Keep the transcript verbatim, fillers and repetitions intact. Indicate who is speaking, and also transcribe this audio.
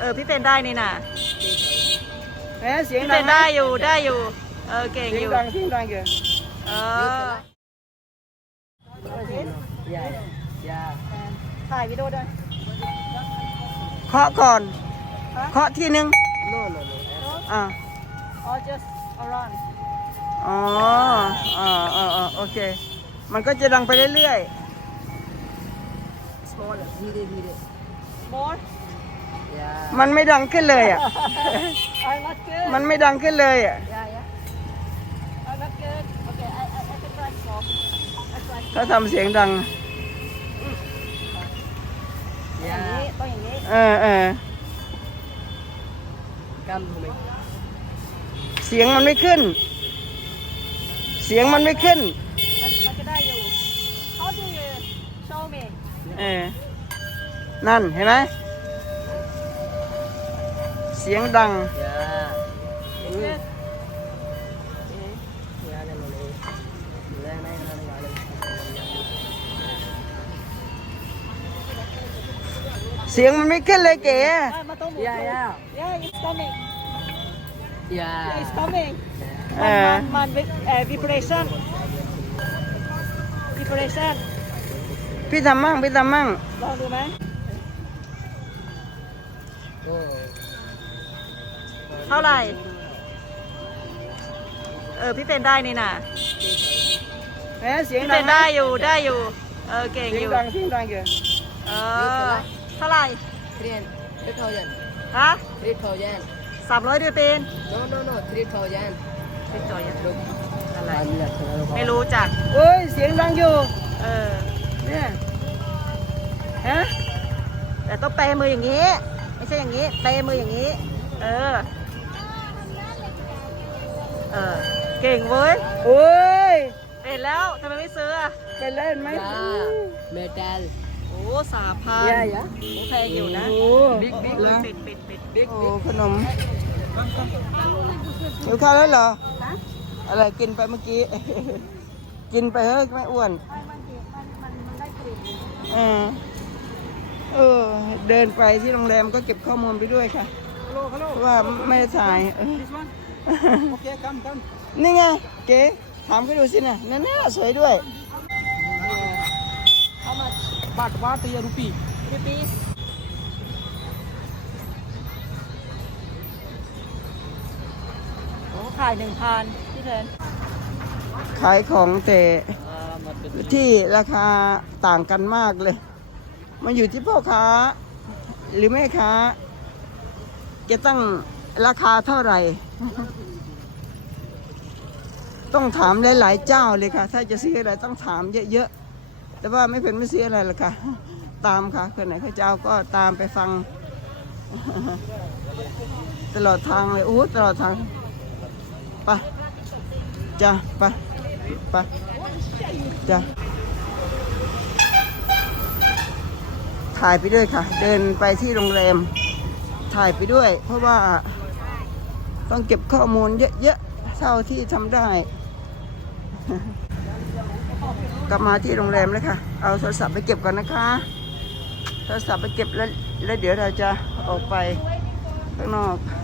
Speaker 1: อพี่เป็นได้นี่น่ะ
Speaker 2: แหมเสียง
Speaker 1: พี่
Speaker 2: ดั
Speaker 1: เป็
Speaker 2: ง
Speaker 1: นได้อยู่ได้อยู่เออเก่ง
Speaker 2: เสี
Speaker 1: อย
Speaker 2: ง
Speaker 1: ยู่
Speaker 2: ดังเสียงดังเกิน
Speaker 1: เออ
Speaker 2: อย่าอย่า
Speaker 1: ถ่ายวิดีโอด้วย
Speaker 2: เคาะก่อนเคาะทีนึง
Speaker 3: No, no, no.
Speaker 2: อ่า
Speaker 1: or just around
Speaker 2: อ๋ออ่าอ่าอ่าโอเคมันก็จะดังไปเรื่อย
Speaker 3: Smaller. Dhire, dhire.
Speaker 1: more
Speaker 3: Yeah.
Speaker 2: ๆมันไม่ดังขึ้นเลยอ่ะ
Speaker 1: I'm not good
Speaker 2: มันไม่ดังขึ้นเลยอ่ะ
Speaker 1: yeah yeah I'm not good okay I I I can try small I try
Speaker 2: ถ้าทำเสียงดัง
Speaker 1: อย่างนี้
Speaker 3: Yeah.
Speaker 1: ต้องอย่างนี้
Speaker 2: เออเออ
Speaker 3: Come to me.
Speaker 2: เสียงมันไม่ขึ้น เสียงมันไม่ขึ้น
Speaker 1: มันมันจะได้อยู่ How do you show me
Speaker 2: เออ นั่นเห็นไหม เสียงดัง
Speaker 3: Yeah.
Speaker 1: is it
Speaker 3: Yeah, no, no, no. Yeah, no, no, no, no.
Speaker 2: เสียงมันไม่ขึ้นเลยเก๋
Speaker 1: อ่ะมันต้องหมุน
Speaker 3: Yeah, yeah.
Speaker 1: yeah it's coming
Speaker 3: Yeah.
Speaker 1: yeah it's coming
Speaker 2: เอ
Speaker 1: มัน
Speaker 2: อ
Speaker 1: มันมันเอ่อ vibration vibration
Speaker 2: พี่ทำมั่งพี่ทำมั่ง
Speaker 1: ลองดูไหม
Speaker 3: Oh.
Speaker 1: เท่าไหร่เออพี่เป็นได้นี่น่ะ
Speaker 2: แหมเสียง
Speaker 1: พี่
Speaker 2: ดั
Speaker 1: เป็
Speaker 2: ง
Speaker 1: นได้อยู่ได้อยู่เออเก่ง
Speaker 2: เสี
Speaker 1: อย
Speaker 2: ง
Speaker 1: ยู่
Speaker 2: ดังเสียงดังเกิน
Speaker 1: เออเท่าไหร่
Speaker 3: Three, three thousand.
Speaker 1: ฮะ
Speaker 3: Three thousand.
Speaker 1: สามร้อยเดือนเป็น
Speaker 3: No, no, no. Three thousand.
Speaker 1: เป็นจอยยัง
Speaker 3: Look.
Speaker 1: อะไร
Speaker 3: I'm not.
Speaker 1: ไม่รู้จัก
Speaker 2: เอ้ยเสียงดังอยู่
Speaker 1: เออ
Speaker 2: เนี่ยฮะ
Speaker 1: แต่ต้องเปย์มืออย่างนี้ ไม่ใช่อย่างนี้เปย์มืออย่างนี้ เออเออเก่งเว้ย
Speaker 2: โอ้ย
Speaker 1: เป็นแล้วทำไมไม่ซื้ออ่ะ
Speaker 2: เป็นเล่นไหม
Speaker 3: Yeah. Metal.
Speaker 1: โอ้สามพัน
Speaker 3: Yeah, yeah.
Speaker 1: แพงอยู่นะ
Speaker 2: โอ้
Speaker 3: บิ๊กบิ๊ก
Speaker 1: เออ
Speaker 2: เหรอ
Speaker 1: ปิดปิดปิด
Speaker 3: Big,
Speaker 2: โอ้
Speaker 3: big.
Speaker 2: ขนมหิวข้าวแล้วเหรอ อะไรกินไปเมื่อกี้ กินไปเฮ้ยไม่อ้วน
Speaker 1: มันมันมันมันได้กลิ่น
Speaker 2: เออเออ เดินไปที่โรงแรมก็เก็บข้อมูลไปด้วยค่ะ
Speaker 3: Hello, hello.
Speaker 2: เพราะว่าไม่ได้ถ่ายเออ
Speaker 3: This one. Okay, come, come.
Speaker 2: นี่ไงเก๋ถามกันดูสินะนั่นน่ะสวยด้วย
Speaker 1: เอามา
Speaker 3: But what is your rupee?
Speaker 1: รูปีโอ้ขายหนึ่งพันพี่เทน
Speaker 2: ขายของแต่
Speaker 3: Ah, mati.
Speaker 2: ที่ราคาต่างกันมากเลย มันอยู่ที่พ่อค้า หรือแม่ค้าจะตั้งราคาเท่าไหร่ ต้องถามหลายๆเจ้าเลยค่ะ ถ้าจะซื้ออะไรต้องถามเยอะๆ แต่ว่าไม่เป็นไม่ซื้ออะไรหรอกค่ะ ตามค่ะคนไหนเขาเจ้าก็ตามไปฟัง ตลอดทางเลยโอ้ตลอดทางไปจ้ะไปไปจ้ะถ่ายไปด้วยค่ะ เดินไปที่โรงแรมถ่ายไปด้วย เพราะว่าต้องเก็บข้อมูลเยอะๆเท่าที่ทำได้ กลับมาที่โรงแรมเลยค่ะ เอาโทรศัพท์ไปเก็บก่อนนะคะ โทรศัพท์ไปเก็บแล้วแล้วเดี๋ยวเราจะออกไปข้างนอก